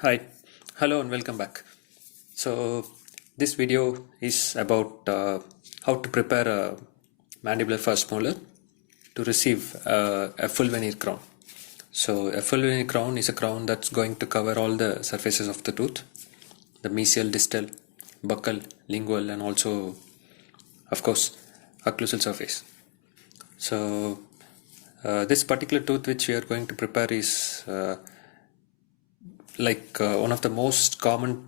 Hi, hello and welcome back. So this video is about how to prepare a mandibular first molar to receive a full veneer crown. So a full veneer crown is a crown that's going to cover all the surfaces of the tooth, the mesial, distal, buccal, lingual, and also of course occlusal surface. So this particular tooth which we are going to prepare is one of the most common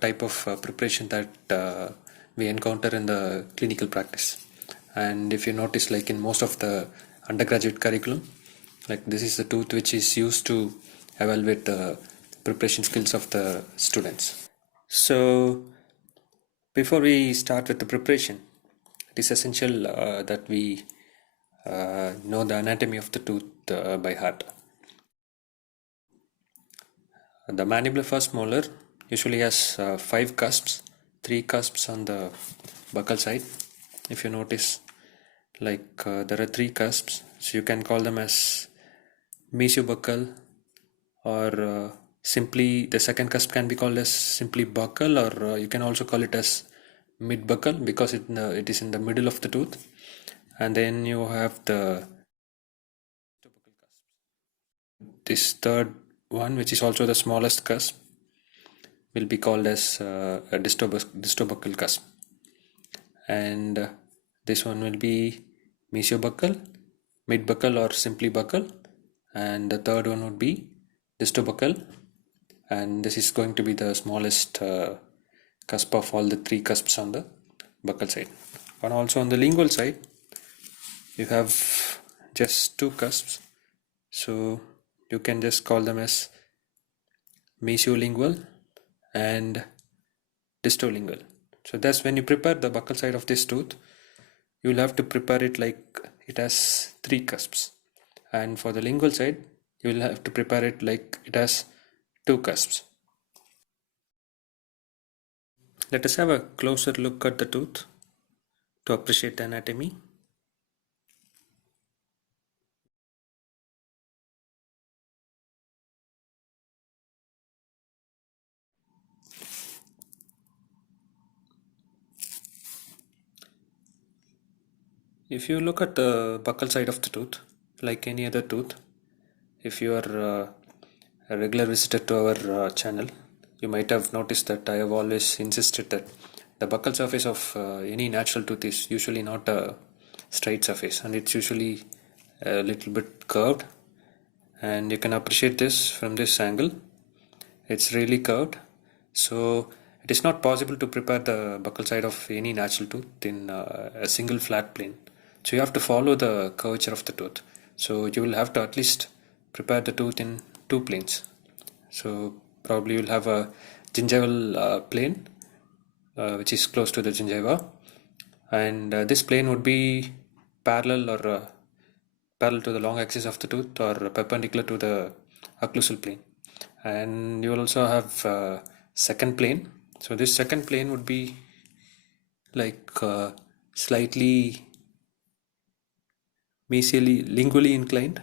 type of preparation that we encounter in the clinical practice. And if you notice, like in most of the undergraduate curriculum, like this is the tooth which is used to evaluate the preparation skills of the students. So before we start with the preparation, it is essential that we know the anatomy of the tooth by heart. The mandibular first molar usually has 5 cusps, 3 cusps on the buccal side. If you notice, there are 3 cusps, so you can call them as mesiobuccal, or simply the second cusp can be called as simply buccal, or you can also call it as mid-buccal because it is in the middle of the tooth. And then you have this third one, which is also the smallest cusp, will be called as a distobuccal cusp, and this one will be mesiobuccal, mid-buccal, or simply buccal, and the third one would be distobuccal, and this is going to be the smallest cusp of all the 3 cusps on the buccal side. And also on the lingual side, you have just 2 cusps, so you can just call them as mesiolingual and distolingual. So that's when you prepare the buccal side of this tooth, you will have to prepare it like it has 3 cusps, and for the lingual side you will have to prepare it like it has 2 cusps. Let us have a closer look at the tooth to appreciate the anatomy. If you look at the buccal side of the tooth, like any other tooth, if you are a regular visitor to our channel, you might have noticed that I have always insisted that the buccal surface of any natural tooth is usually not a straight surface, and it's usually a little bit curved, and you can appreciate this from this angle. It's really curved, so it is not possible to prepare the buccal side of any natural tooth in a single flat plane. So you have to follow the curvature of the tooth. So you will have to at least prepare the tooth in 2 planes. So probably you'll have a gingival plane which is close to the gingiva, and this plane would be parallel or parallel to the long axis of the tooth or perpendicular to the occlusal plane. And you will also have second plane. So this second plane would be like slightly mesially lingually inclined,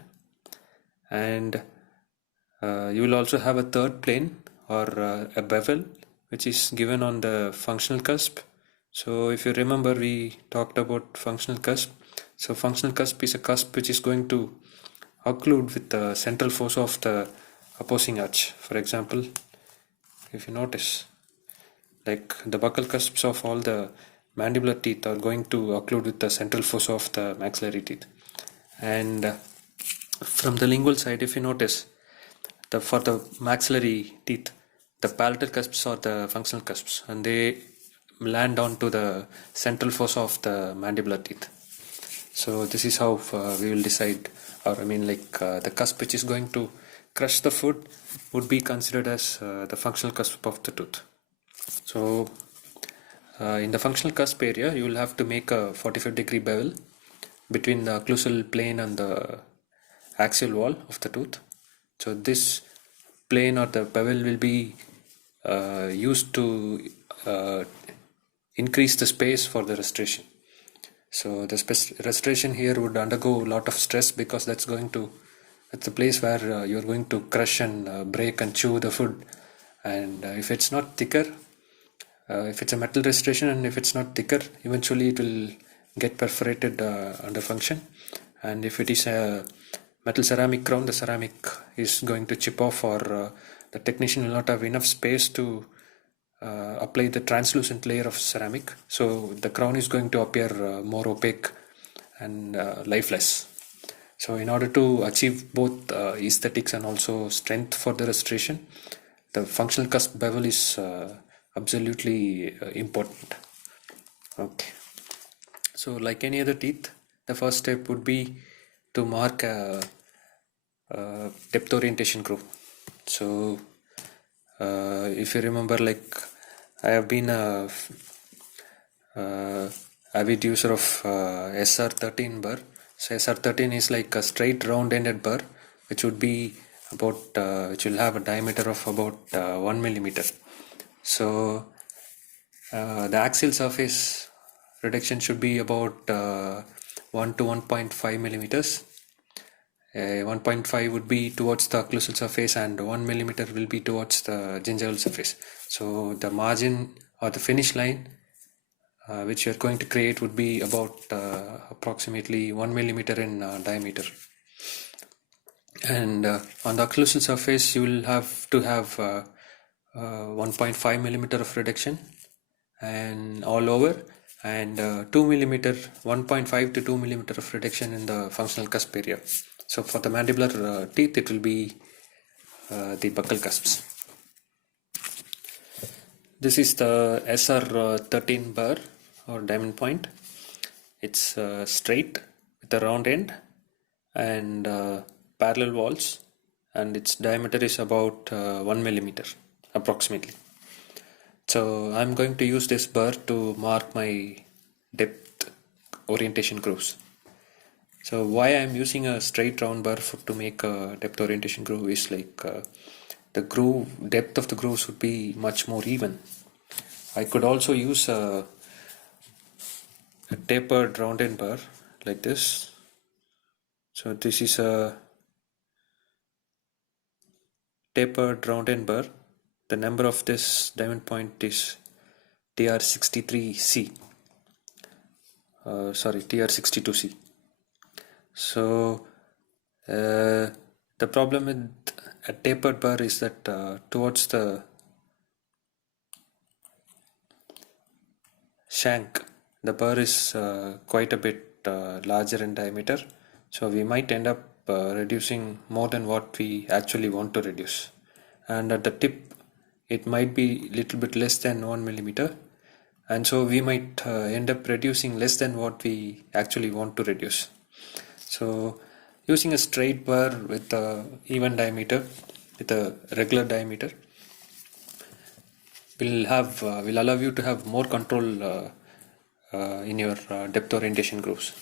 and you will also have a third plane or a bevel, which is given on the functional cusp. So if you remember, we talked about functional cusp. So functional cusp is a cusp which is going to occlude with the central fossa of the opposing arch. For example, if you notice, like the buccal cusps of all the mandibular teeth are going to occlude with the central fossa of the maxillary teeth. And from the lingual side, if you notice, for the maxillary teeth, the palatal cusps are the functional cusps, and they land onto the central fossa of the mandibular teeth. So this is how we will decide, or the cusp which is going to crush the food would be considered as the functional cusp of the tooth. So in the functional cusp area, you will have to make a 45-degree bevel between the occlusal plane and the axial wall of the tooth. So this plane or the bevel will be used to increase the space for the restoration. So the restoration here would undergo a lot of stress because that's the place where you're going to crush and break and chew the food and if it's not thicker, if it's a metal restoration and if it's not thicker, eventually it will get perforated under function. And if it is a metal ceramic crown, the ceramic is going to chip off, or the technician will not have enough space to apply the translucent layer of ceramic, so the crown is going to appear more opaque and lifeless. So in order to achieve both aesthetics and also strength for the restoration, the functional cusp bevel is absolutely important. Okay, so like any other teeth, the first step would be to mark a depth orientation groove. So if you remember, like, I have been a avid user of SR13 burr. So SR13 is like a straight round-ended burr, which would be about which will have a diameter of about 1 millimeter. So the axial surface reduction should be about 1 to 1.5 millimeters. 1.5 would be towards the occlusal surface and 1 millimeter will be towards the gingival surface. So the margin or the finish line which you are going to create would be about approximately 1 millimeter in diameter. And on the occlusal surface, you will have to have 1.5 millimeter of reduction and all over, and 2 millimeter, 1.5 to 2 millimeter of reduction in the functional cusp area. So for the mandibular teeth, it will be the buccal cusps. This is the SR13 burr or diamond point. It's straight with a round end and parallel walls, and its diameter is about 1 millimeter approximately. So I'm going to use this burr to mark my depth orientation grooves. So why I'm using a straight round burr to make a depth orientation groove is like the groove depth of the grooves would be much more even. I could also use a tapered round end burr like this. So this is a tapered round end burr. The number of this diamond point is TR63C. TR62C. So the problem with a tapered burr is that towards the shank, the burr is quite a bit larger in diameter, so we might end up reducing more than what we actually want to reduce. And at the tip, it might be little bit less than 1 millimeter, and so we might end up reducing less than what we actually want to reduce. So using a straight burr with a even diameter, with a regular diameter, will allow you to have more control in your depth orientation grooves.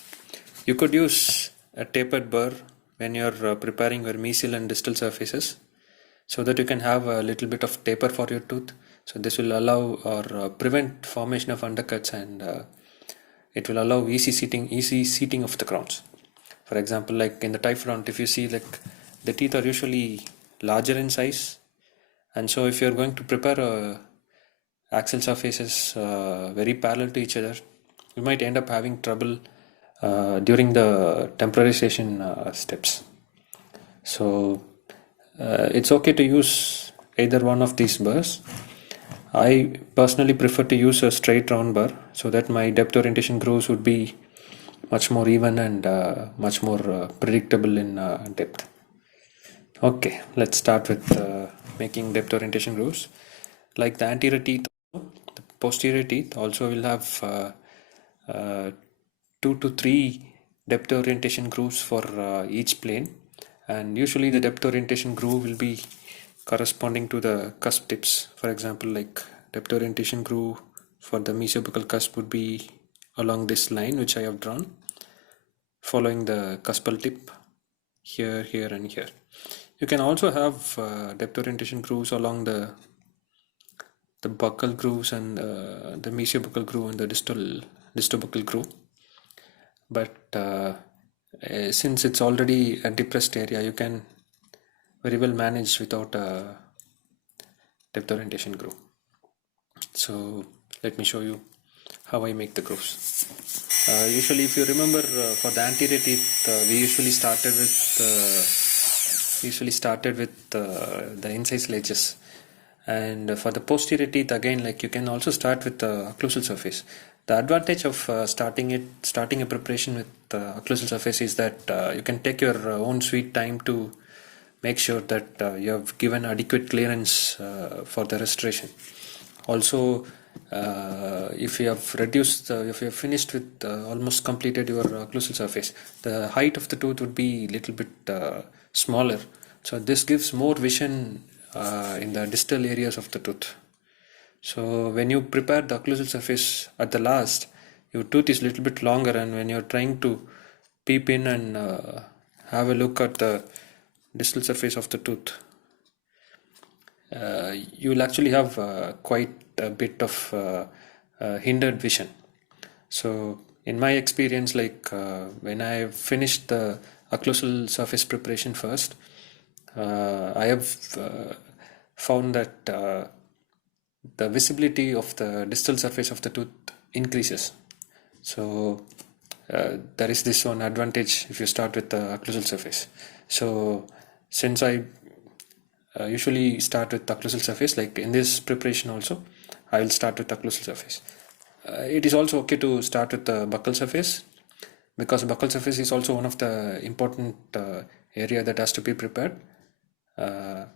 You could use a tapered burr when you're preparing your mesial and distal surfaces, so that you can have a little bit of taper for your tooth. So this will allow or prevent formation of undercuts, and it will allow easy seating of the crowns. For example, like in the typodont, if you see, like, the teeth are usually larger in size, and so if you're going to prepare axial surfaces very parallel to each other, you might end up having trouble during the temporization steps. So it's okay to use either one of these burrs. I personally prefer to use a straight round burr so that my depth orientation grooves would be much more even and much more predictable in depth. Okay, let's start with making depth orientation grooves. Like the anterior teeth, the posterior teeth also will have 2 to 3 depth orientation grooves for each plane, and usually the depth orientation groove will be corresponding to the cusp tips. For example, like depth orientation groove for the mesiobuccal cusp would be along this line which I have drawn, following the cuspal tip here, here and here. You can also have depth orientation grooves along the buccal grooves and the mesiobuccal groove and the distobuccal groove, but since it's already a depressed area, you can very well manage without depth orientation groove. So let me show you how I make the grooves. Usually, if you remember, for the anterior teeth, we usually started with the incisal edges, and for the posterior teeth, again, like you can also start with the occlusal surface. The advantage of starting a preparation with occlusal surface is that you can take your own sweet time to make sure that you have given adequate clearance for the restoration. Also, if you have finished with almost completed your occlusal surface, the height of the tooth would be a little bit smaller. So this gives more vision in the distal areas of the tooth. So when you prepare the occlusal surface at the last, your tooth is a little bit longer, and when you're trying to peep in and have a look at the distal surface of the tooth, you will actually have quite a bit of hindered vision. So in my experience, like when I finished the occlusal surface preparation first, I have found that the visibility of the distal surface of the tooth increases. So there is this one advantage if you start with the occlusal surface. So since I usually start with occlusal surface, like in this preparation also, I will start with occlusal surface. It is also okay to start with the buccal surface, because buccal surface is also one of the important area that has to be prepared. I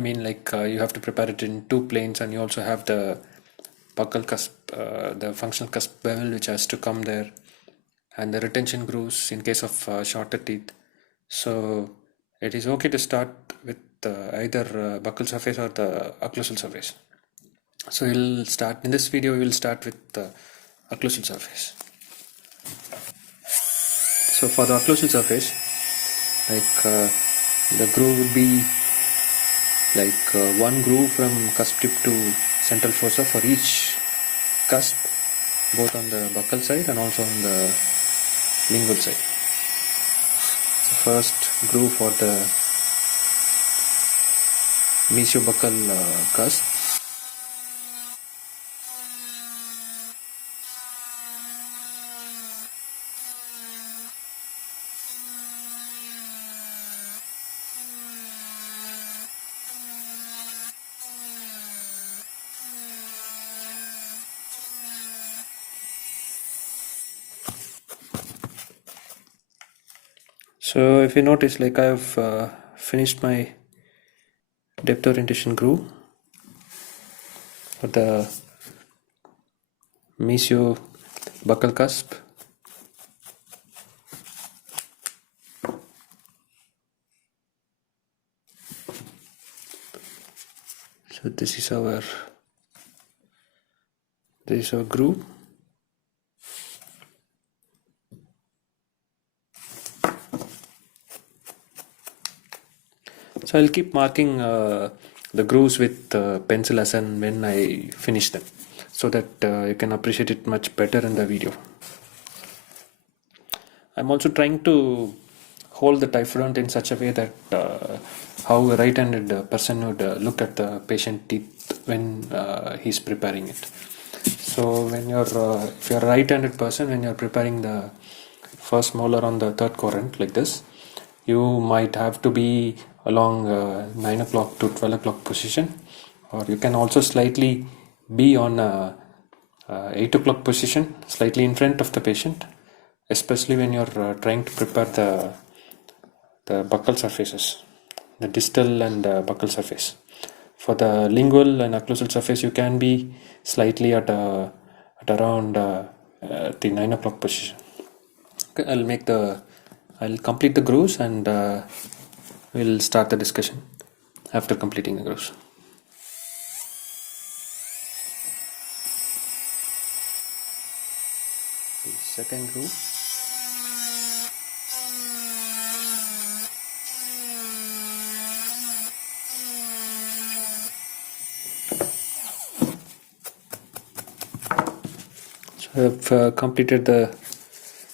mean, like you have to prepare it in two planes, and you also have the buccal cusp, the functional cusp bevel, which has to come there, and the retention grooves in case of shorter teeth. So it is okay to start with either buccal surface or the occlusal surface. So we'll start in this video. We will start with the occlusal surface. So for the occlusal surface, like the groove would be like one groove from cusp tip to central fossa for each cusp, both on the buccal side and also on the lingual side. So first groove for the mesiobuccal cusp. So if you notice, like I have finished my depth orientation groove for the mesiobuccal cusp. So this is our groove. So I'll keep marking the grooves with pencil as and when I finish them, so that you can appreciate it much better in the video. I'm also trying to hold the typodont in such a way that how a right-handed person would look at the patient teeth when he's preparing it. So when if you're a right-handed person, when you're preparing the first molar on the third quadrant like this, you might have to be along 9 o'clock to 12 o'clock position, or you can also slightly be on 8 o'clock position, slightly in front of the patient, especially when you're trying to prepare the buccal surfaces, the distal and buccal surface. For the lingual and occlusal surface, you can be slightly at around the 9 o'clock position. Okay, I'll complete the grooves, and we'll start the discussion after completing the grooves. The second groove. So I've completed the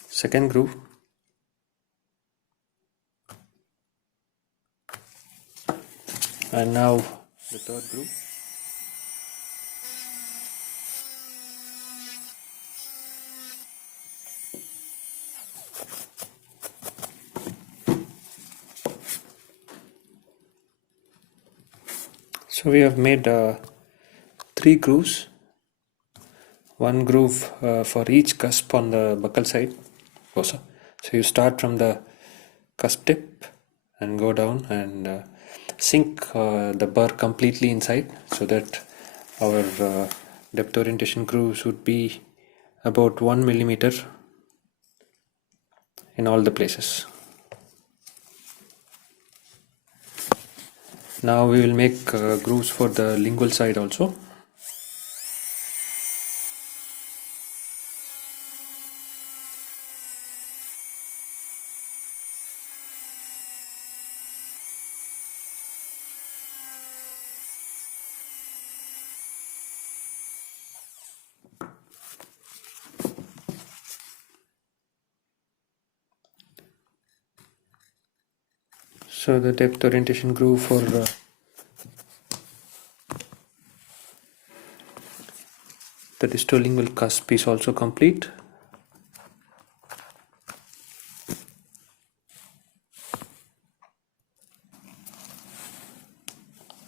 second groove. And now the third groove. So we have made 3 grooves, one groove for each cusp on the buccal side. So you start from the cusp tip and go down and sink the burr completely inside, so that our depth orientation grooves would be about 1 millimeter in all the places. Now we will make grooves for the lingual side also. So the depth orientation groove for the distal lingual cusp is also complete.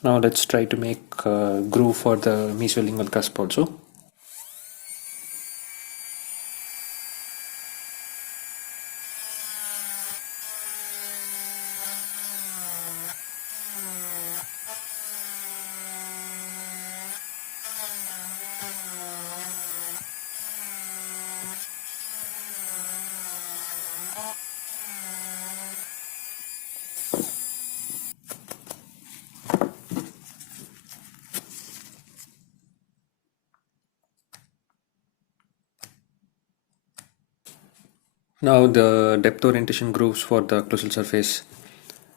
Now let's try to make a groove for the mesiolingual cusp also. Now the depth orientation grooves for the occlusal surface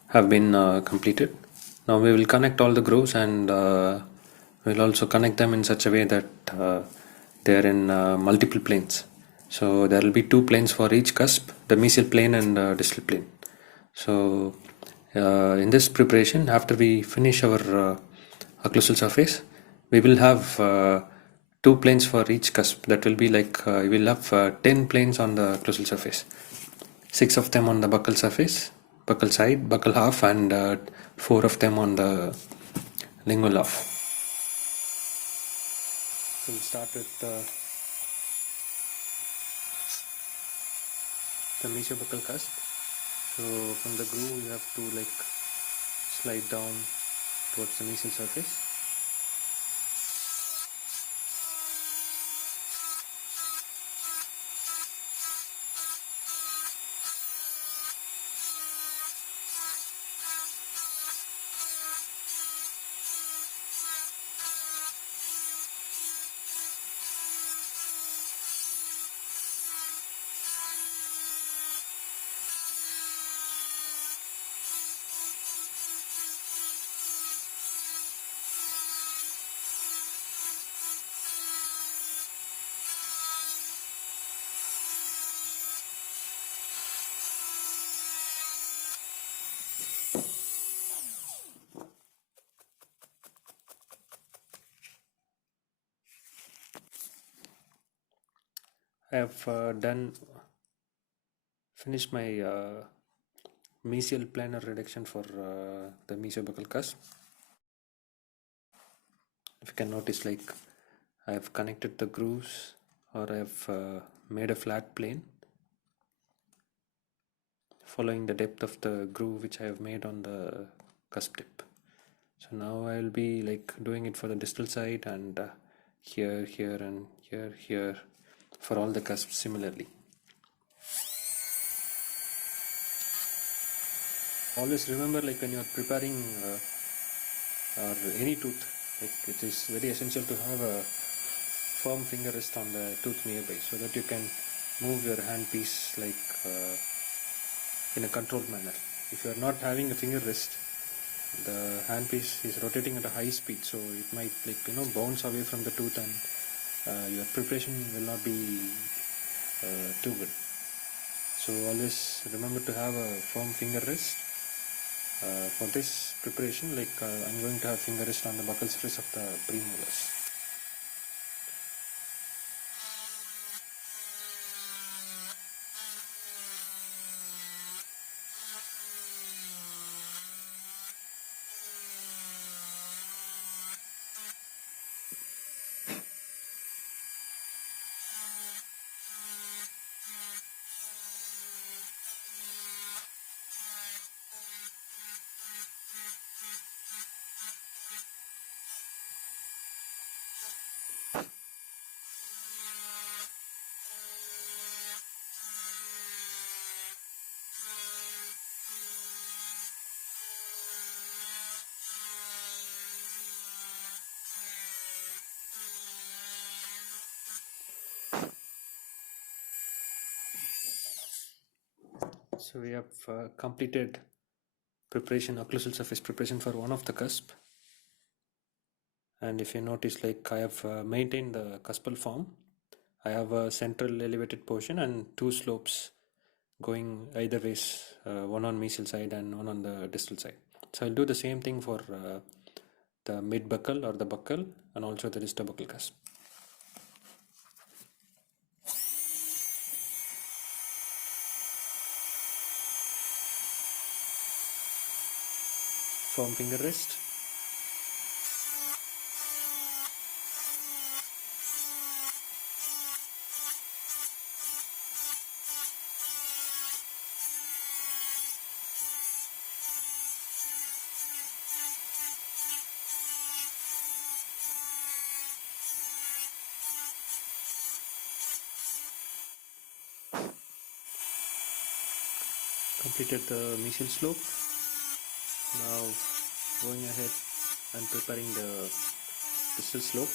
have been completed. Now we will connect all the grooves, and we'll also connect them in such a way that they are in multiple planes. So there will be 2 planes for each cusp, the mesial plane and distal plane. So in this preparation, after we finish our occlusal surface, we will have 2 planes for each cusp. That will be like we will have 10 planes on the occlusal surface, 6 of them on the buccal surface, buccal side, buccal half, and 4 of them on the lingual half. So we'll start with the mesiobuccal cusp. So from the groove you have to like slide down towards the mesial surface. I have finished my mesial planar reduction for the mesiobuccal cusp. If you can notice, like I have connected the grooves, or I have made a flat plane following the depth of the groove which I have made on the cusp tip. So now I will be like doing it for the distal side, and here, and here for all the cusps similarly. Always remember, like when you are preparing or any tooth, like it is very essential to have a firm finger rest on the tooth nearby, so that you can move your handpiece like in a controlled manner. If you are not having a finger rest, the handpiece is rotating at a high speed, so it might bounce away from the tooth, and your preparation will not be too good. So always remember to have a firm finger rest For this preparation, I'm going to have finger rest on the buccal surface of the premolars. So we have completed occlusal surface preparation for one of the cusp, and if you notice, I have maintained the cuspal form. I have a central elevated portion and two slopes going either ways, one on mesial side and one on the distal side. So I'll do the same thing for the mid buccal or the buccal and also the distal buccal cusp. Firm finger rest. Completed the mesial slope. Now going ahead and preparing the distal slope.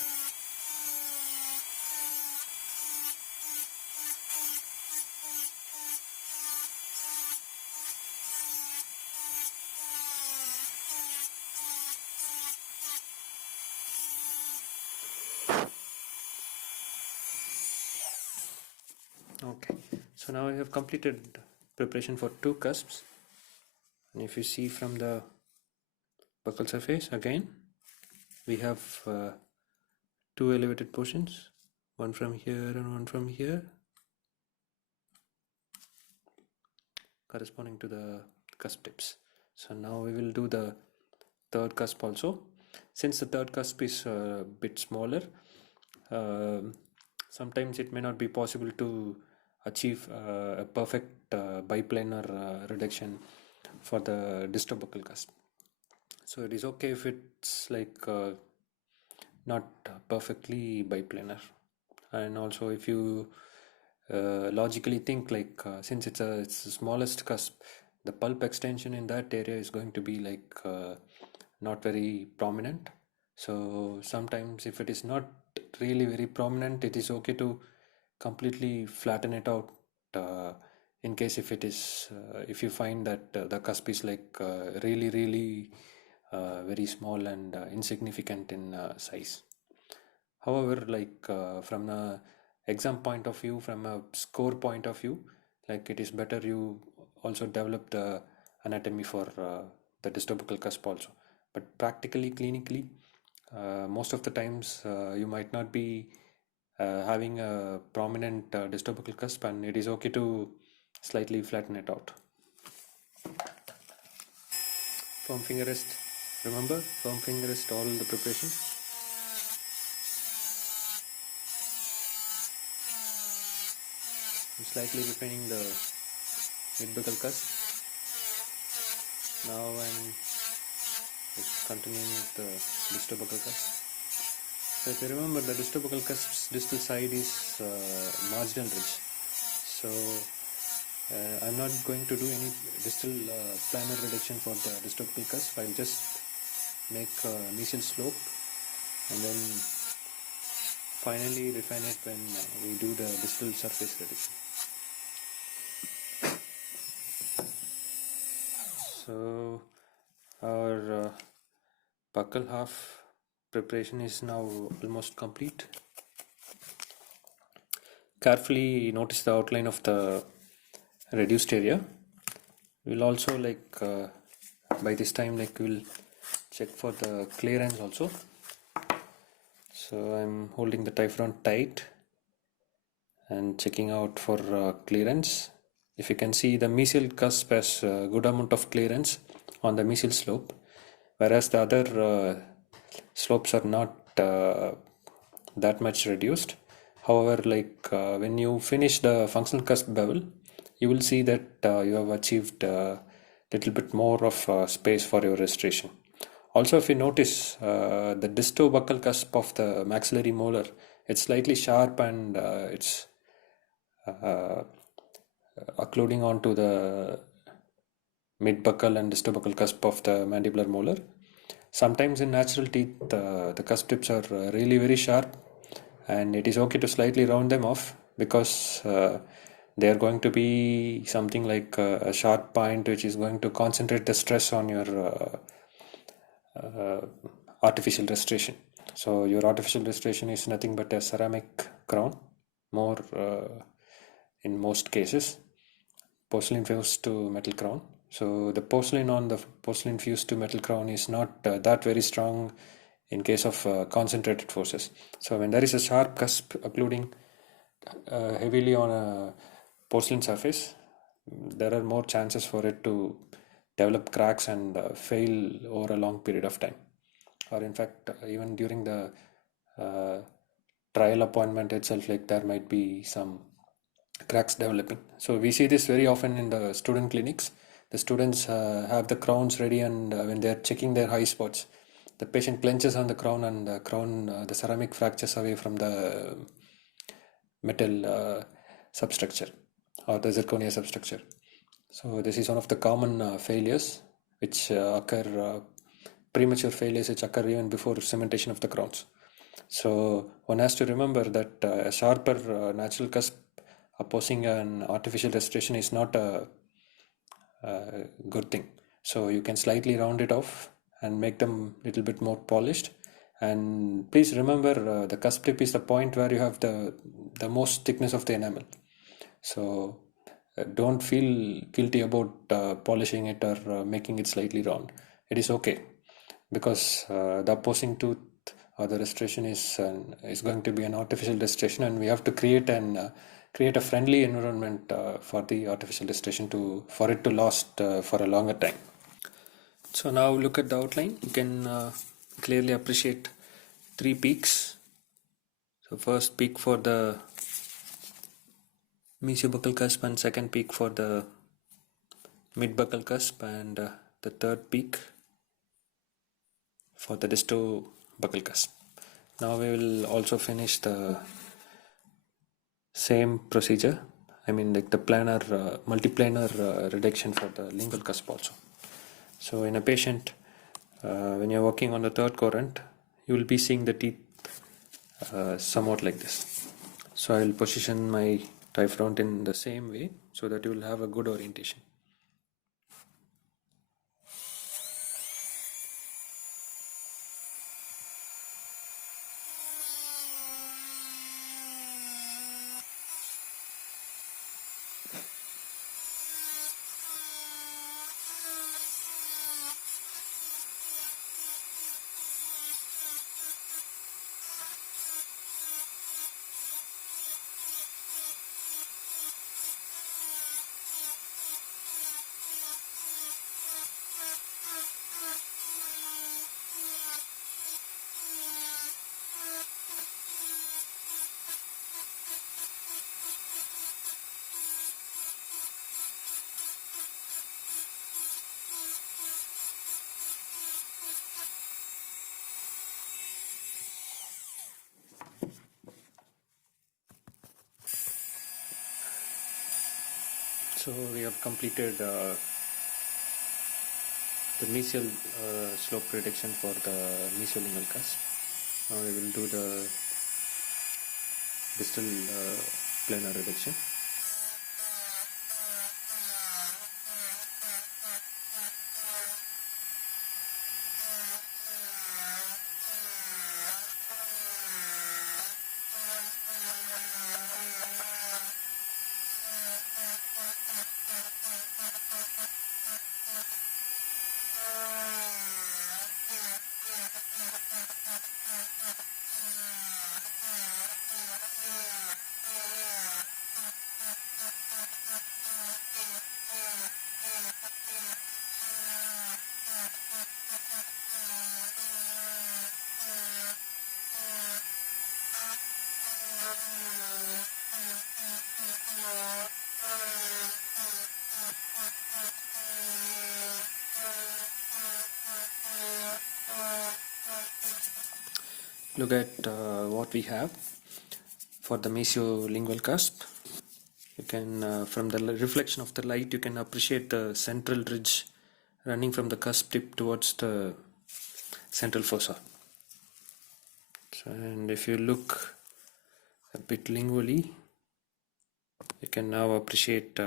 Okay, so now I have completed preparation for two cusps, and if you see from the buccal surface, again we have two elevated portions, one from here and one from here, corresponding to the cusp tips. So now we will do the third cusp also. Since the third cusp is a bit smaller, sometimes it may not be possible to achieve a perfect biplanar reduction for the distal buccal cusp. So it is okay if it's not perfectly biplanar. And also if you logically think since it's the smallest cusp, the pulp extension in that area is going to be not very prominent. So sometimes if it is not really very prominent, it is okay to completely flatten it out in case if it is if you find that the cusp is really very small and insignificant in size. However, from a exam point of view, from a score point of view, it is better you also develop the anatomy for the distal buccal cusp also. But practically, clinically, most of the times you might not be having a prominent distal buccal cusp, and it is okay to slightly flatten it out. Firm finger rest. Remember, firm finger rest all the preparation. I'm slightly refining the mid-buccal cusp. Now I'm continuing with the distal buccal cusp. So if you remember, the distal buccal cusp's distal side is marginal ridge. So I'm not going to do any distal planar reduction for the distal buccal cusp. I'll just make a mesial slope and then finally refine it when we do the distal surface reduction. So our buccal half preparation is now almost complete. Carefully notice the outline of the reduced area. We'll also by this time we'll check for the clearance also. So I'm holding the typodont tight and checking out for clearance. If you can see, the mesial cusp has a good amount of clearance on the mesial slope, whereas the other slopes are not that much reduced. However, when you finish the functional cusp bevel, you will see that you have achieved a little bit more of space for your restoration. Also, if you notice, the disto-buccal cusp of the maxillary molar, it's slightly sharp and it's occluding onto the mid-buccal and disto-buccal cusp of the mandibular molar. Sometimes in natural teeth, the cusp tips are really very sharp, and it is okay to slightly round them off because they are going to be something like a sharp point which is going to concentrate the stress on your artificial restoration. So your artificial restoration is nothing but a ceramic crown, more in most cases, porcelain fused to metal crown. So the porcelain on the porcelain fused to metal crown is not that very strong in case of concentrated forces. So when there is a sharp cusp occluding heavily on a porcelain surface, there are more chances for it to develop cracks and fail over a long period of time. Or in fact, even during the trial appointment itself, there might be some cracks developing. So we see this very often in the student clinics. The students have the crowns ready, and when they are checking their high spots, the patient clenches on the crown, and the ceramic fractures away from the metal substructure or the zirconia substructure. So this is one of the common failures which occur, premature failures which occur even before cementation of the crowns. So one has to remember that a sharper natural cusp opposing an artificial restoration is not a good thing. So you can slightly round it off and make them a little bit more polished. And please remember, the cusp tip is the point where you have the most thickness of the enamel. So don't feel guilty about polishing it or making it slightly round. It is okay, because the opposing tooth or the restoration is going to be an artificial restoration, and we have to create a friendly environment for the artificial restoration for it to last for a longer time. So now look at the outline. You can clearly appreciate 3 peaks. So first peak for the mesiobuccal cusp, and second peak for the mid-buccal cusp, and the third peak for the disto-buccal cusp. Now we will also finish the same procedure, the multi-planar reduction for the lingual cusp also. So in a patient, when you're working on the third quadrant, you will be seeing the teeth somewhat like this. So I will position my typodont in the same way so that you will have a good orientation. So we have completed the mesial slope reduction for the mesiolingual cusp. Now we will do the distal planar reduction. look at what we have for the mesiolingual cusp. You can, from the reflection of the light, you can appreciate the central ridge running from the cusp tip towards the central fossa. So, and if you look a bit lingually, you can now appreciate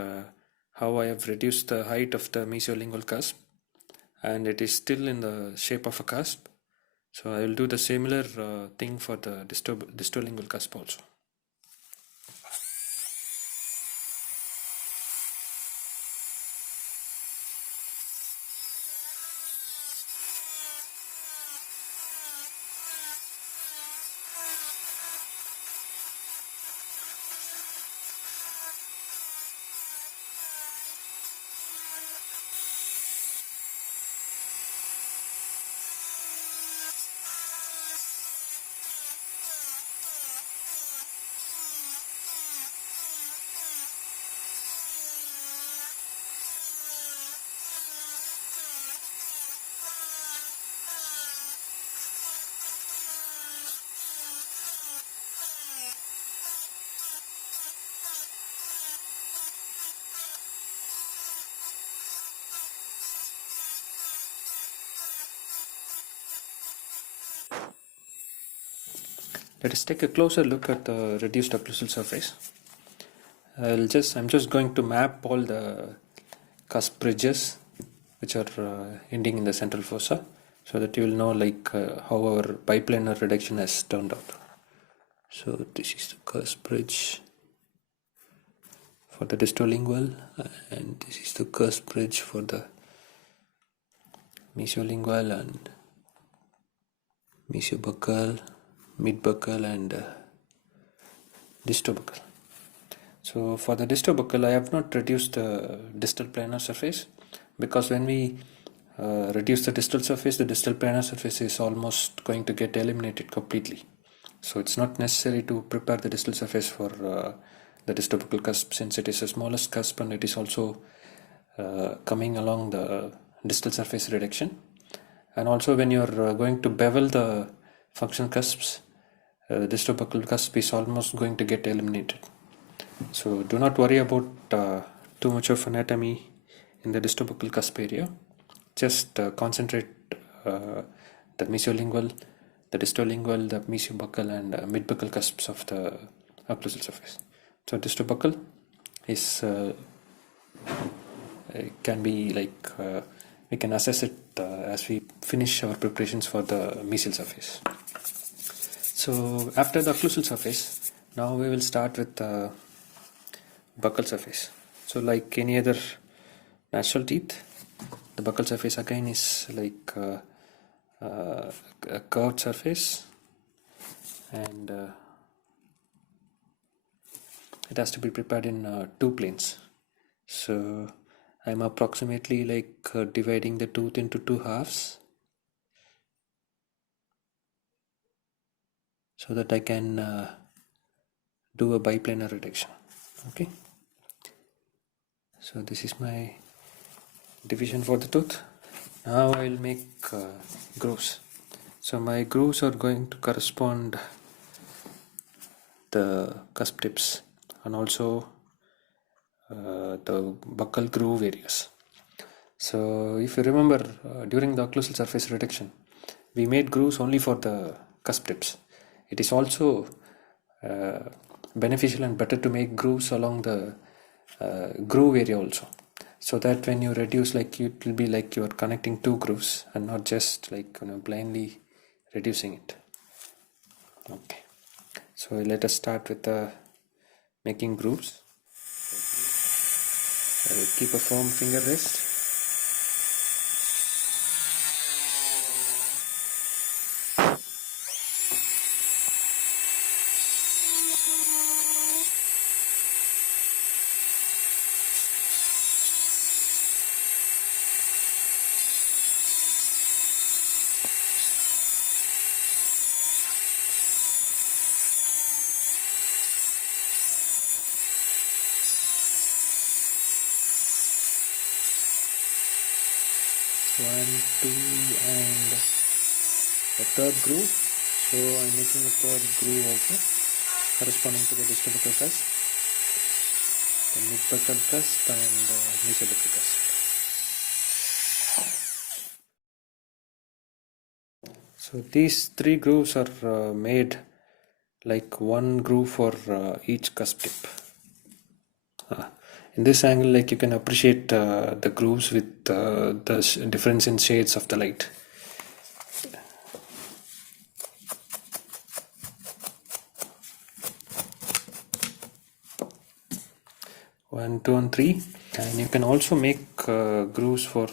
how I have reduced the height of the mesiolingual cusp, and it is still in the shape of a cusp. So I will do the similar thing for the distolingual cusp also. Let us take a closer look at the reduced occlusal surface. I'm just going to map all the cusp bridges which are ending in the central fossa, so that you will know how our biplanar reduction has turned out. So this is the cusp bridge for the distolingual, and this is the cusp bridge for the mesiolingual and mesiobuccal, midbuccal and distobuccal. So for the distobuccal, I have not reduced the distal planar surface, because when we reduce the distal surface, the distal planar surface is almost going to get eliminated completely. So it's not necessary to prepare the distal surface for the distobuccal cusp, since it is the smallest cusp and it is also coming along the distal surface reduction. And also when you are going to bevel the functional cusps, the distobuccal cusp is almost going to get eliminated. So do not worry about too much of anatomy in the distobuccal cusp area. Just concentrate the mesiolingual, the distolingual, the mesiobuccal and midbuccal cusps of the occlusal surface. So distobuccal is can be we can assess it as we finish our preparations for the mesial surface. So after the occlusal surface, now we will start with the buccal surface. So like any other natural teeth, the buccal surface again is like a curved surface, and it has to be prepared in two planes. So I'm approximately dividing the tooth into two halves, so that I can do a biplanar reduction. Okay, so this is my division for the tooth. Now I will make grooves. So my grooves are going to correspond the cusp tips and also the buccal groove areas. So if you remember, during the occlusal surface reduction, we made grooves only for the cusp tips. It is also beneficial and better to make grooves along the groove area also, so that when you reduce, it will be like you are connecting two grooves and not just blindly reducing it. Okay, so let us start with making grooves. I will keep a firm finger rest. One, two, and the third groove. So I'm making a third groove also corresponding to the distal buccal cusp, the mid-buccal cusp and mesiobuccal cusp. So these three grooves are made like one groove for each cusp tip. In this angle, like you can appreciate the grooves with the difference in shades of the light. One, two, and three, and you can also make grooves for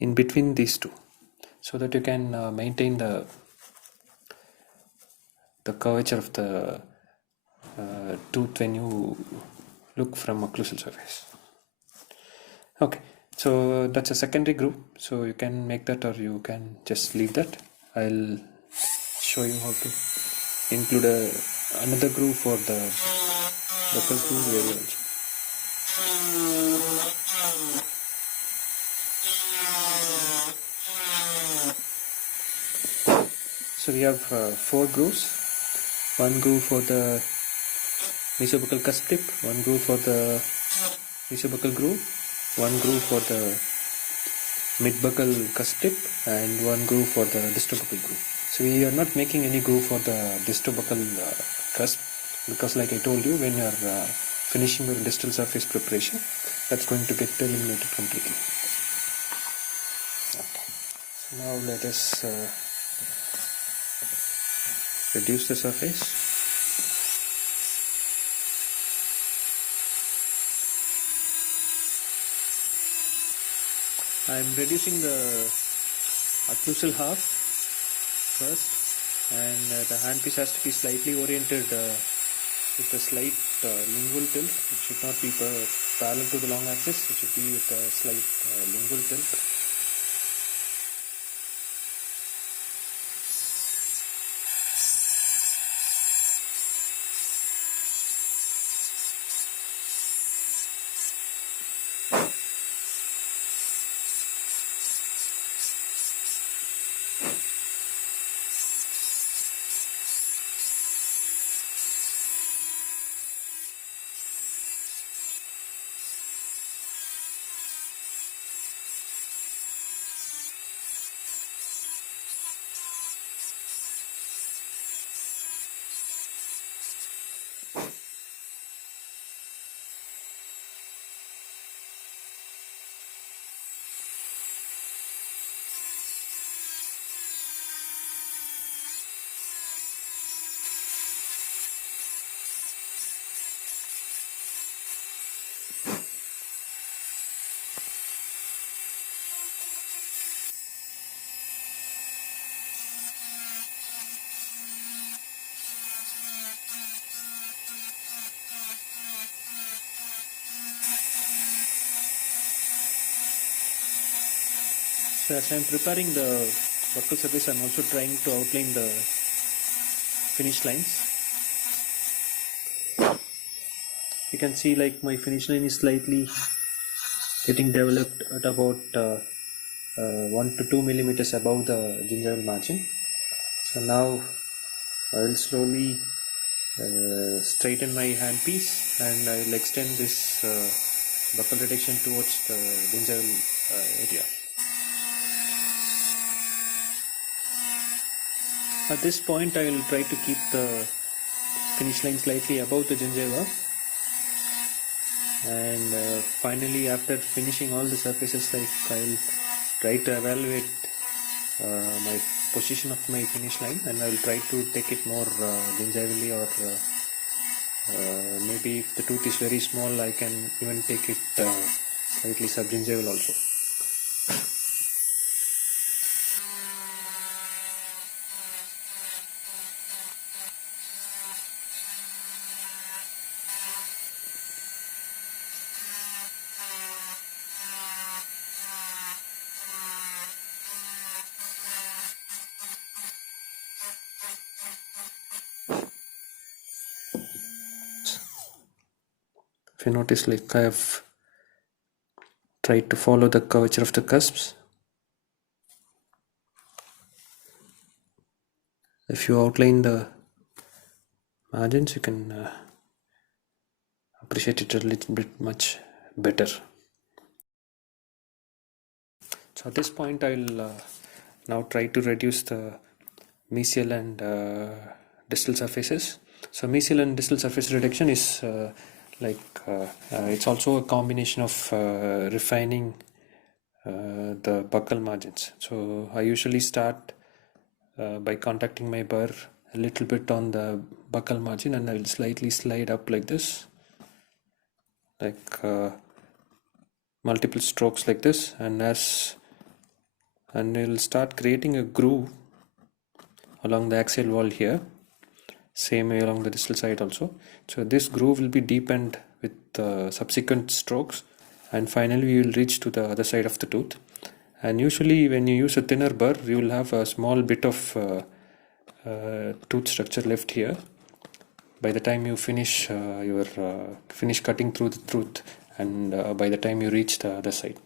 in between these two, so that you can maintain the curvature of the tooth when you look from occlusal surface. Okay, so that's a secondary groove, so you can make that or you can just leave that. I'll show you how to include another groove for the buccal groove area also. So we have 4 grooves. One groove for the mesiobuccal cusp tip, one groove for the mesiobuccal groove, one groove for the mid-buccal cusp tip, and one groove for the distal buccal groove. So we are not making any groove for the distal buccal cusp, because like I told you, when you are finishing your distal surface preparation, that's going to get eliminated completely. Okay. So now let us reduce the surface. I'm reducing the occlusal half first, and the handpiece has to be slightly oriented with a slight lingual tilt. It should not be parallel to the long axis, it should be with a slight lingual tilt. So as I'm preparing the buccal surface, I'm also trying to outline the finish lines. You can see like my finish line is slightly getting developed at about 1 to 2 millimeters above the gingival margin. So now I will slowly straighten my handpiece, and I will extend this buccal reduction towards the gingival area. At this point I will try to keep the finish line slightly above the gingiva, and finally after finishing all the surfaces, like I will try to evaluate my position of my finish line, and I will try to take it more gingivally, or maybe if the tooth is very small I can even take it slightly subgingival also. If you notice, like I have tried to follow the curvature of the cusps. If you outline the margins, you can appreciate it a little bit much better. So at this point, I'll now try to reduce the mesial and distal surfaces. So mesial and distal surface reduction is it's also a combination of refining the buccal margins. So I usually start by contacting my burr a little bit on the buccal margin, and I will slightly slide up like this, like multiple strokes like this, and we'll start creating a groove along the axial wall here, same way along the distal side also. So this groove will be deepened with subsequent strokes, and finally we will reach to the other side of the tooth. And usually when you use a thinner burr, you will have a small bit of tooth structure left here by the time you finish finish cutting through the tooth, and by the time you reach the other side.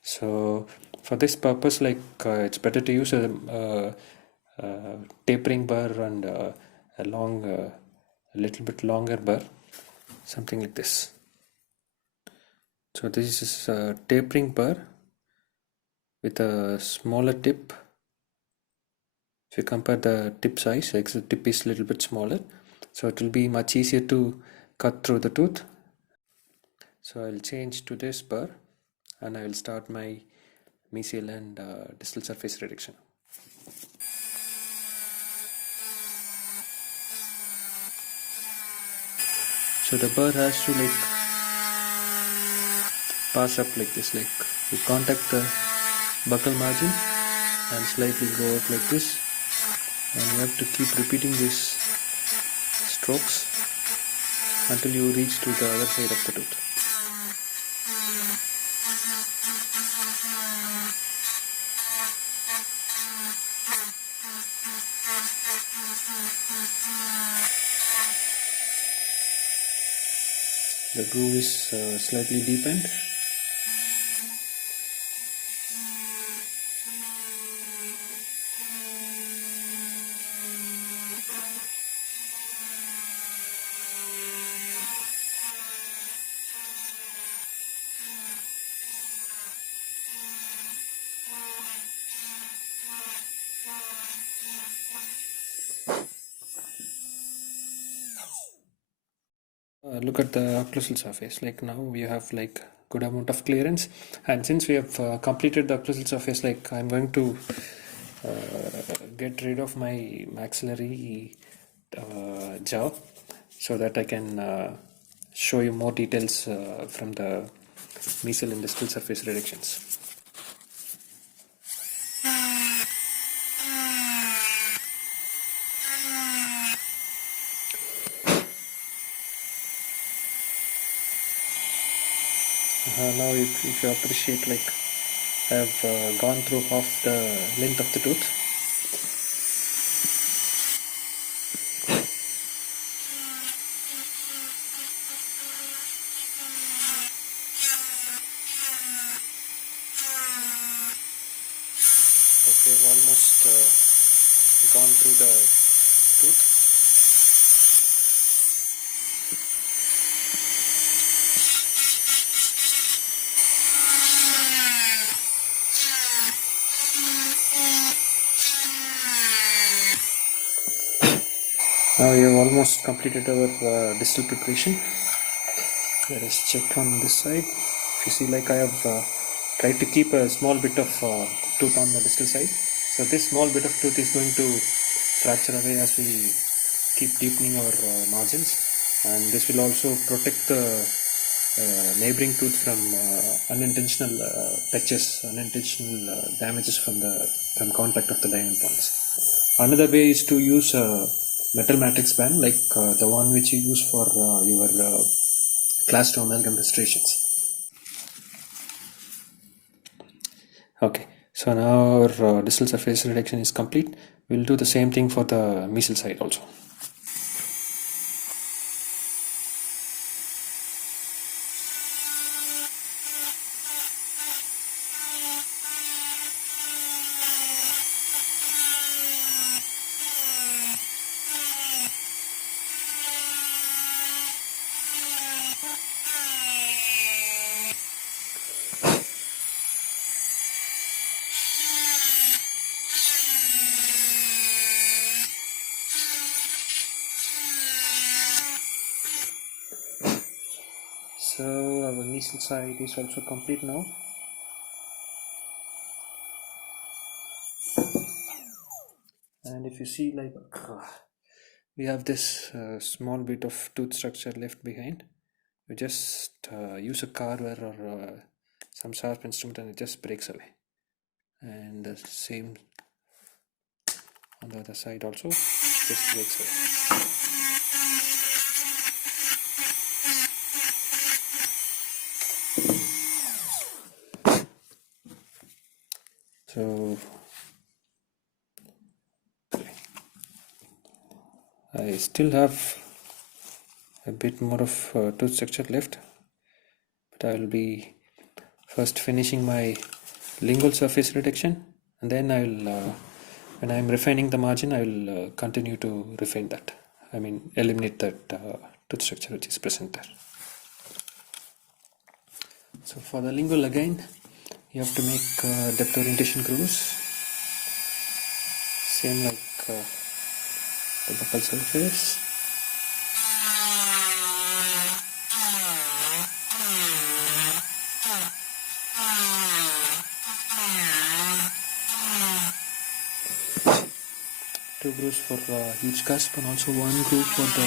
So for this purpose, it's better to use a tapering burr and a little bit longer burr, something like this. So this is a tapering burr with a smaller tip. If you compare the tip size, the tip is a little bit smaller, so it will be much easier to cut through the tooth. So I'll change to this burr, and I will start my mesial and distal surface reduction. So the burr has to pass up like this, like you contact the buccal margin and slightly go up like this, and you have to keep repeating these strokes until you reach to the other side of the tooth. The groove is slightly deepened. Look at the occlusal surface. Like now we have good amount of clearance, and since we have completed the occlusal surface, I'm going to get rid of my maxillary jaw so that I can show you more details from the mesial and distal surface reductions. Now if you appreciate, I have gone through half the length of the tooth. Okay, I've almost gone through the tooth. Now we have almost completed our distal preparation. Let us check on this side. If you see, I have tried to keep a small bit of tooth on the distal side. So this small bit of tooth is going to fracture away as we keep deepening our margins, and this will also protect the neighboring tooth from unintentional touches, unintentional damages from contact of the diamond points. Another way is to use a metal matrix band like the one which you use for your class 2 amalgam restorations. Okay, so now our distal surface reduction is complete. We'll do the same thing for the mesial side also. So our mesial side is also complete now. And if you see, like, we have this small bit of tooth structure left behind. We just use a carver or some sharp instrument and it just breaks away. And the same on the other side also, just breaks away. So I still have a bit more of tooth structure left, but I will be first finishing my lingual surface reduction, and then I will when I am refining the margin, I will continue to refine that. I mean, eliminate that tooth structure which is present there. So for the lingual, again, you have to make depth orientation grooves, same like the buccal surface. Two grooves for each cusp and also one groove for the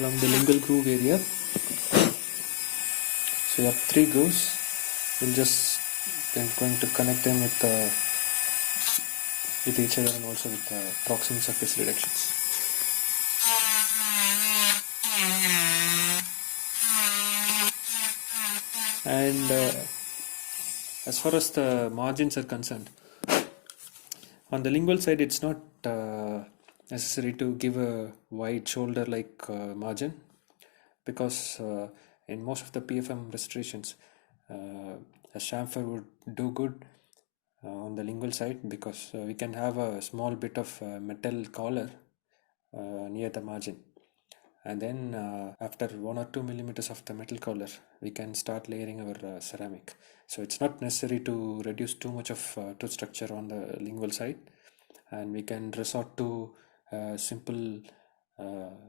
along the lingual groove area. So you have three grooves. We'll just then going to connect them with each other and also with proximal surface reductions. And as far as the margins are concerned, on the lingual side, it's not necessary to give a wide shoulder like margin, because in most of the PFM restorations, a chamfer would do good on the lingual side, because we can have a small bit of metal collar near the margin, and then after 1 or 2 millimeters of the metal collar, we can start layering our ceramic. So it's not necessary to reduce too much of tooth structure on the lingual side, and we can resort to simple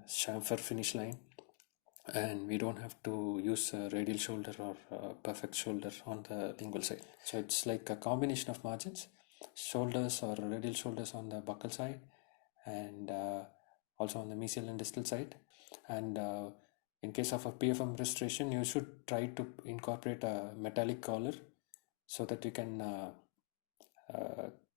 chamfer finish line, and we don't have to use a radial shoulder or perfect shoulder on the lingual side. So it's like a combination of margins, shoulders or radial shoulders on the buccal side, and also on the mesial and distal side. And in case of a PFM restoration, you should try to incorporate a metallic collar so that you can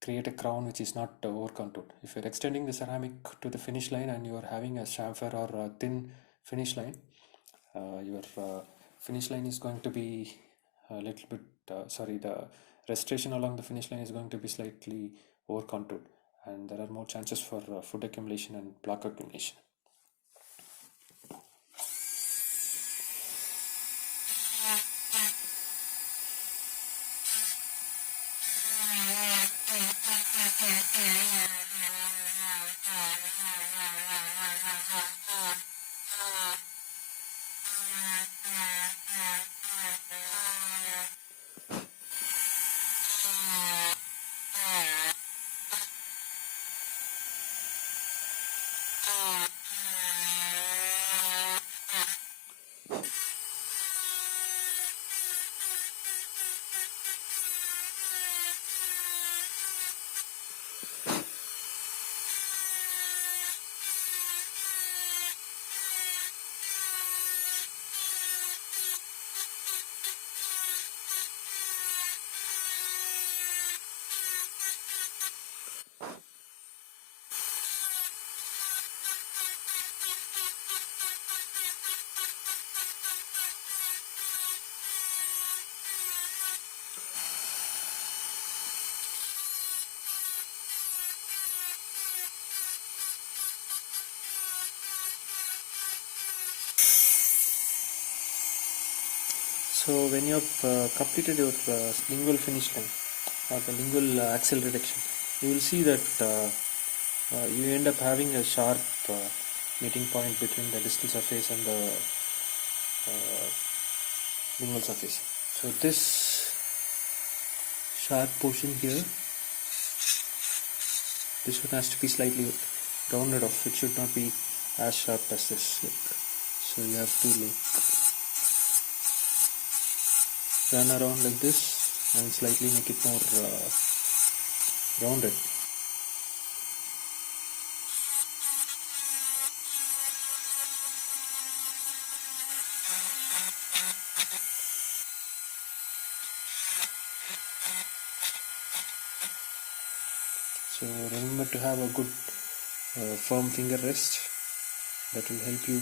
create a crown which is not over contoured. If you're extending the ceramic to the finish line and you are having a chamfer or a thin finish line, your finish line is going to be a little bit, the restoration along the finish line is going to be slightly over contoured, and there are more chances for food accumulation and plaque accumulation. So when you have completed your lingual finish line or the lingual axial reduction, you will see that you end up having a sharp meeting point between the distal surface and the lingual surface. So this sharp portion here, this one has to be slightly rounded off. It should not be as sharp as this. So you have to run around like this and slightly make it more rounded. So remember to have a good firm finger rest. That will help you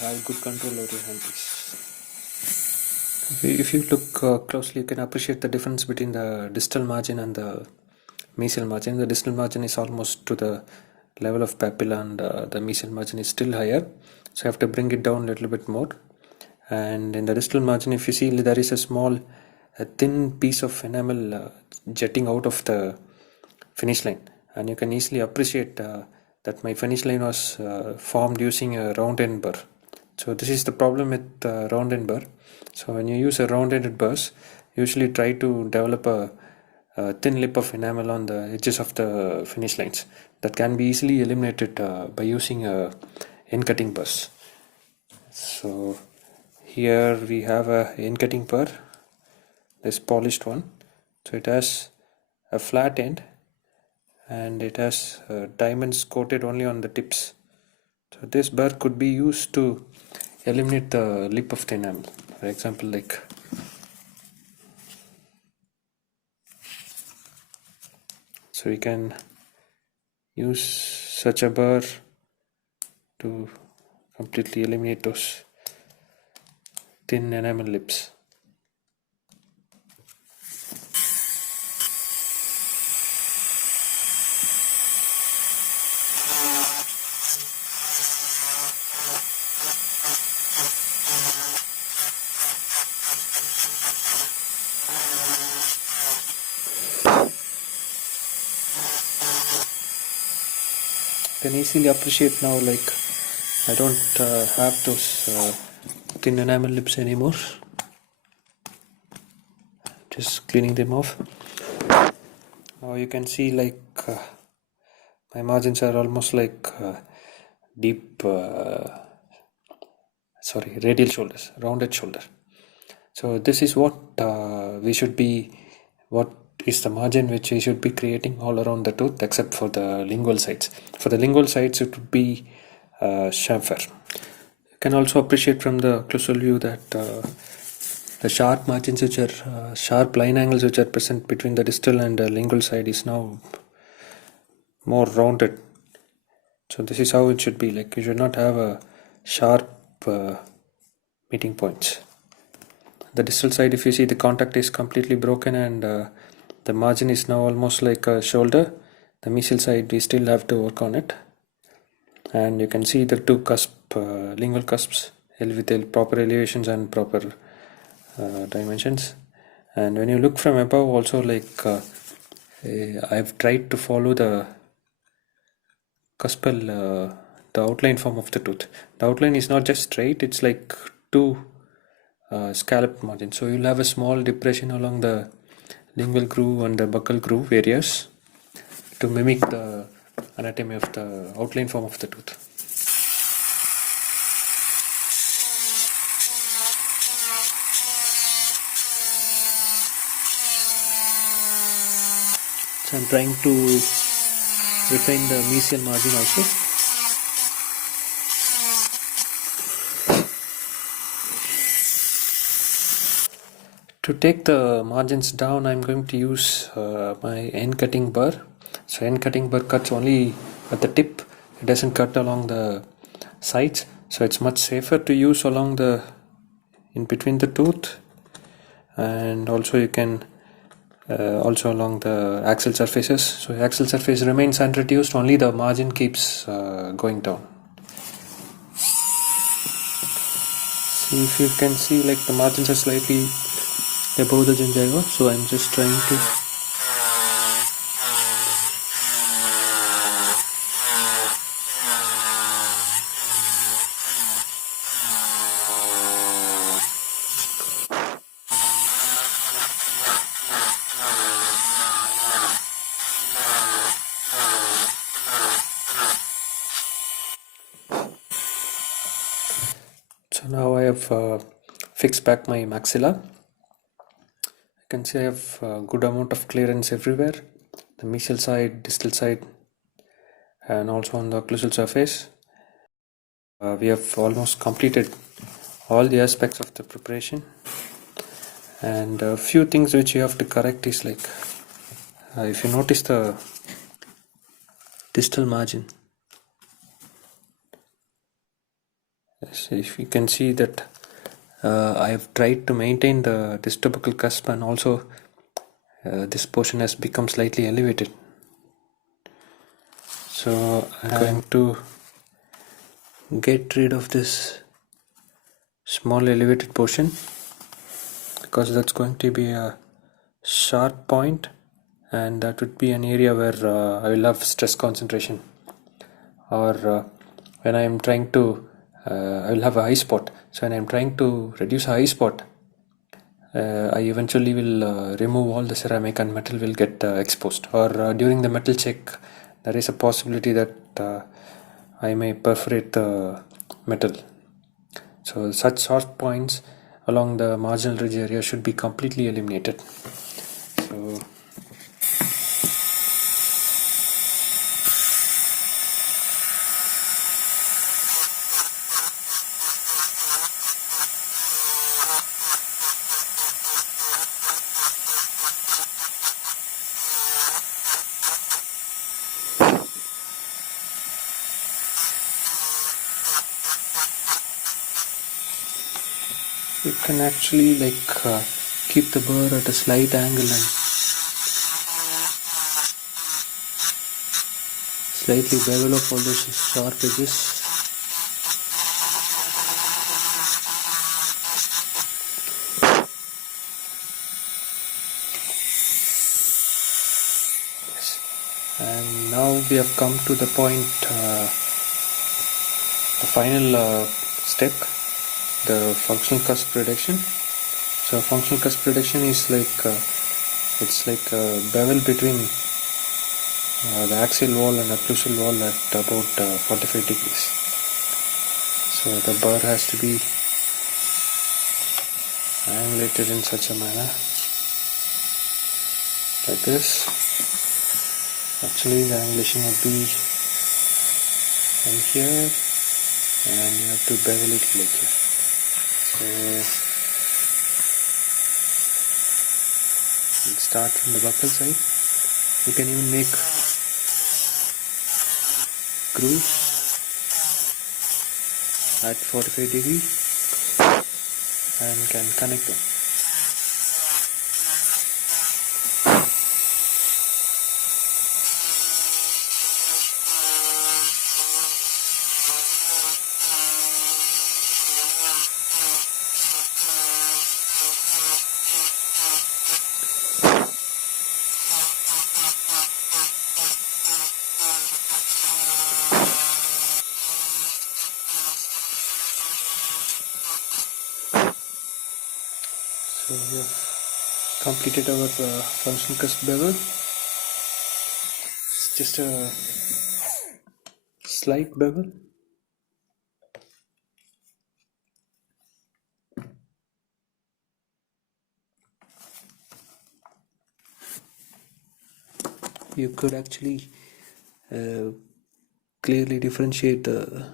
have good control over your handpiece. If you look closely, you can appreciate the difference between the distal margin and the mesial margin. The distal margin is almost to the level of papilla, and the mesial margin is still higher. So you have to bring it down a little bit more. And in the distal margin, if you see, there is a thin piece of enamel jetting out of the finish line, and you can easily appreciate that my finish line was formed using a round end burr. So this is the problem with round end burr. So when you use a round ended burrs, usually try to develop a thin lip of enamel on the edges of the finish lines. That can be easily eliminated by using a end cutting burrs. So here we have a end cutting burr, this polished one. So it has a flat end and it has diamonds coated only on the tips. So this burr could be used to eliminate the lip of the enamel. For example, like so we can use such a burr to completely eliminate those thin enamel lips. Can easily appreciate now, like I don't have those thin enamel lips anymore. Just cleaning them off. Now you can see like my margins are almost like radial shoulders, rounded shoulder. So this is what what is the margin which we should be creating all around the tooth, except for the lingual sides. For the lingual sides, it would be chamfer. You can also appreciate from the occlusal view that the sharp margins, which are sharp line angles which are present between the distal and the lingual side, is now more rounded. So this is how it should be. Like you should not have a sharp meeting points. The distal side, if you see, the contact is completely broken and the margin is now almost like a shoulder. The mesial side, we still have to work on it. And you can see the two lingual cusps with the proper elevations and proper dimensions. And when you look from above also, like I've tried to follow the cuspal, the outline form of the tooth. The outline is not just straight, it's like two scalloped margins. So you'll have a small depression along the lingual groove and the buccal groove areas to mimic the anatomy of the outline form of the tooth. So I'm trying to refine the mesial margin also. To take the margins down, I'm going to use my end cutting burr. So end cutting burr cuts only at the tip, it doesn't cut along the sides, so it's much safer to use along the in between the tooth, and also you can also along the axial surfaces. So axial surface remains unreduced, only the margin keeps going down. So if you can see, like the margins are slightly above the gingiva, so I'm just trying to have fixed back my maxilla. You can see I have a good amount of clearance everywhere, the mesial side, distal side, and also on the occlusal surface. We have almost completed all the aspects of the preparation, and a few things which you have to correct is like if you notice the distal margin, if you can see that I have tried to maintain the distal cusp, and also this portion has become slightly elevated. So I'm going to get rid of this small elevated portion, because that's going to be a sharp point, and that would be an area where I will have stress concentration, or when I am trying to I will have a high spot. So when I am trying to reduce a high spot, I eventually will remove all the ceramic and metal will get exposed, or during the metal check there is a possibility that I may perforate the metal. So such sharp points along the marginal ridge area should be completely eliminated. So you can actually keep the burr at a slight angle and slightly bevel off all those sharp edges. And now we have come to the point, the final step, the functional cusp reduction. So functional cusp reduction is it's like a bevel between the axial wall and occlusal wall at about 45 degrees. So the burr has to be angulated in such a manner, like this. Actually the angulation would be from here, and you have to bevel it like here. So we'll start from the buccal side. You can even make grooves at 45 degree and can connect them. So we have completed our functional cusp bevel. It's just a slight bevel. You could actually clearly differentiate the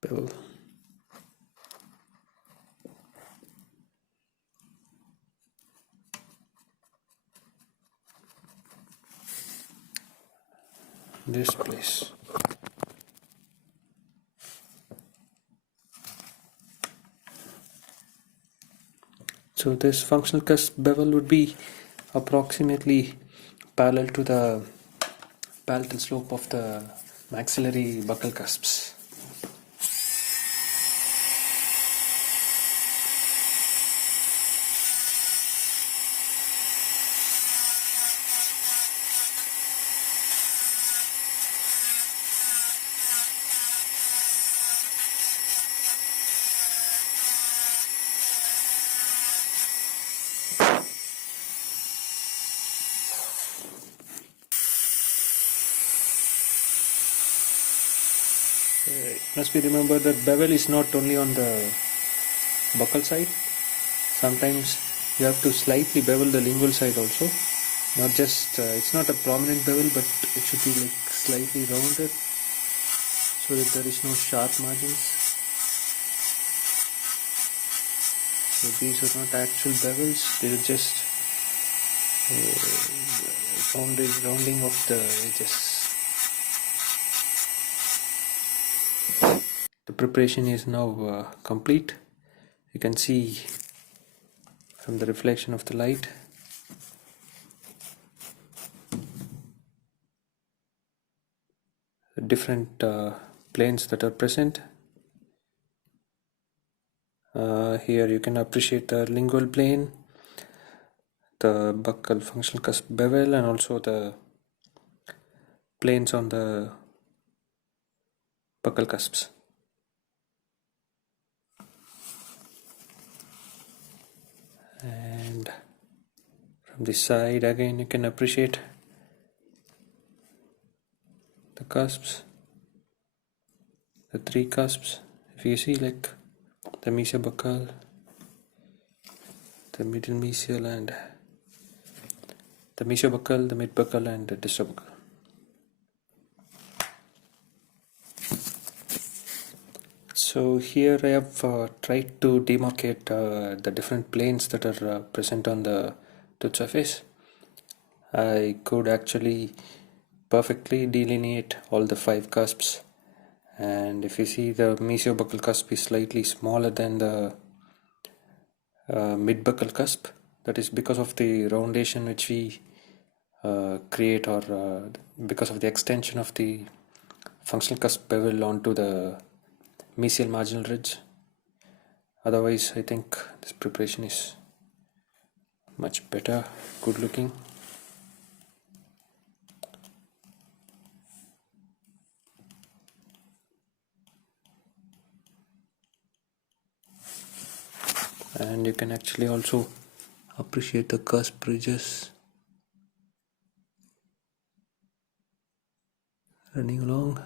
bevel. This place. So this functional cusp bevel would be approximately parallel to the palatal slope of the maxillary buccal cusps. It must be remembered that bevel is not only on the buccal side. Sometimes you have to slightly bevel the lingual side also. Not just, it's not a prominent bevel, but it should be like slightly rounded so that there is no sharp margins. So these are not actual bevels, they are just rounding of the edges. The preparation is now complete. You can see from the reflection of the light the different planes that are present. Here you can appreciate the lingual plane, the buccal functional cusp bevel, and also the planes on the buccal cusps. And from this side again you can appreciate the cusps, the three cusps. If you see, like the mesiobuccal, the middle mesial, and the mesiobuccal, the mid-buccal, and the distal buccal. So here I have tried to demarcate the different planes that are present on the tooth surface. I could actually perfectly delineate all the 5 cusps, and if you see, the mesiobuccal cusp is slightly smaller than the mid-buccal cusp. That is because of the roundation which we create, or because of the extension of the functional cusp bevel onto the mesial marginal ridge. Otherwise, I think this preparation is much better, good looking. And you can actually also appreciate the cusp bridges running along.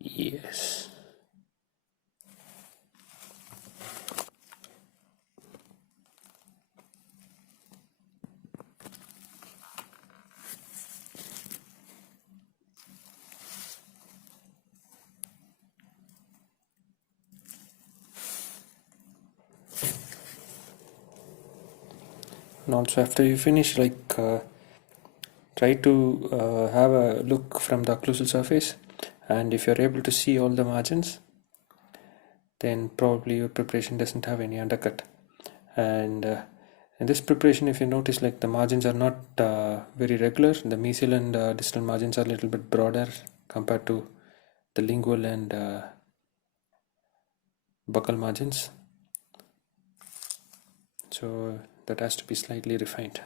Yes. And also, after you finish, like try to have a look from the occlusal surface, and if you're able to see all the margins, then probably your preparation doesn't have any undercut. And in this preparation, if you notice, like the margins are not very regular. The mesial and distal margins are a little bit broader compared to the lingual and buccal margins, so that has to be slightly refined.